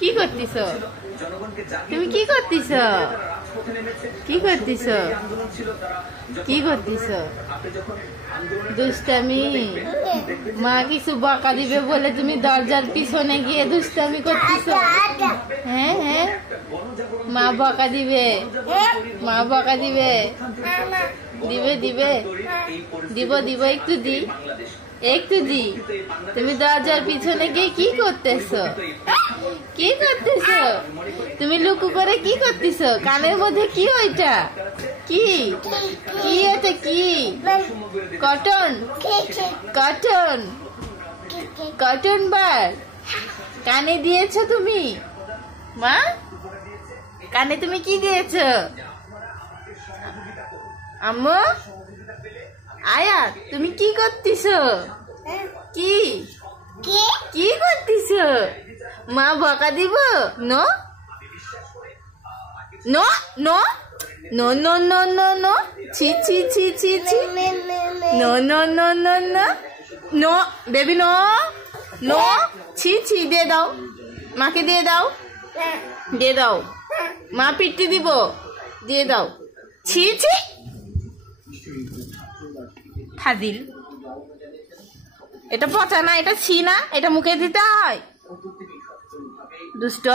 কি করতিস? তুমি কি করতিস? কি করতিস? কি করতিস? দুষ্টামি। মা কিছু বকা দিবে বলে তুমি দরজার পিছনে গিয়ে দুষ্টামি করতিস? হ্যাঁ হ্যাঁ, মা বকা দিবে, মা বকা দিবে। দিবে দিবে, দিব দিব, একটু দি, একটু দি। তুমি দরজার পিছনে গিয়ে কি করতেছ? কি করতেছ? তুমি লুকু করে কি করতেছ? কানের মধ্যে কি ওইটা? কি কি এটা? কি কটন? কটন, কটন বার কানে দিয়েছ তুমি? মা কানে তুমি কি দিয়েছ? আম্মু আয়া তুমি কি করতিস? কি কি করতিস? মা বকা দিব? No no no no no no no no, ছি ছি ছি ছি ছি, no no no no no no baby, no no, ছি ছি। দিয়ে দাও, মাকে দিয়ে দাও, দিয়ে দাও, মা পিটি দিব, দিয়ে দাও। ছি ছি, ফাজিল। এটা পচা না, এটা ছি না, এটা মুখে দিতে হয়। দুষ্ট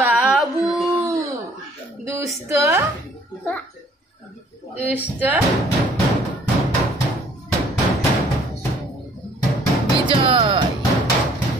বাবু, দুষ্ট দুষ্ট। বিজয়।